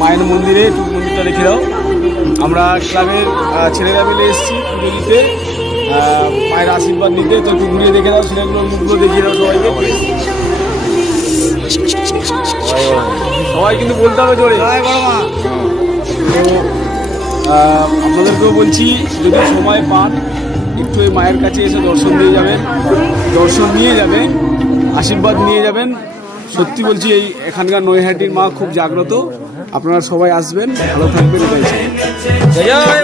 মায়ের মন্দিরে একটু মন্দিরটা দেখে দাও। আমরা ক্লাবের ছেলেরা মিলে এসেছি পুজো দিতে, মায়ের আশীর্বাদ নিতে। তো একটু ঘুরিয়ে দেখে দাও, ছেলেগুলোর মুখগুলো দেখিয়ে দাও সবাইকে। সবাই কিন্তু বলতে হবে জোরে। তো আপনাদেরকেও বলছি, যদি সময় পান একটু এই মায়ের কাছে এসে দর্শন দিয়ে যাবেন, দর্শন নিয়ে যাবেন, আশীর্বাদ নিয়ে যাবেন। সত্যি বলছি, এই এখানকার নৈহাটির মা খুব জাগ্রত। আপনারা সবাই আসবেন, ভালো থাকবেন। এটাই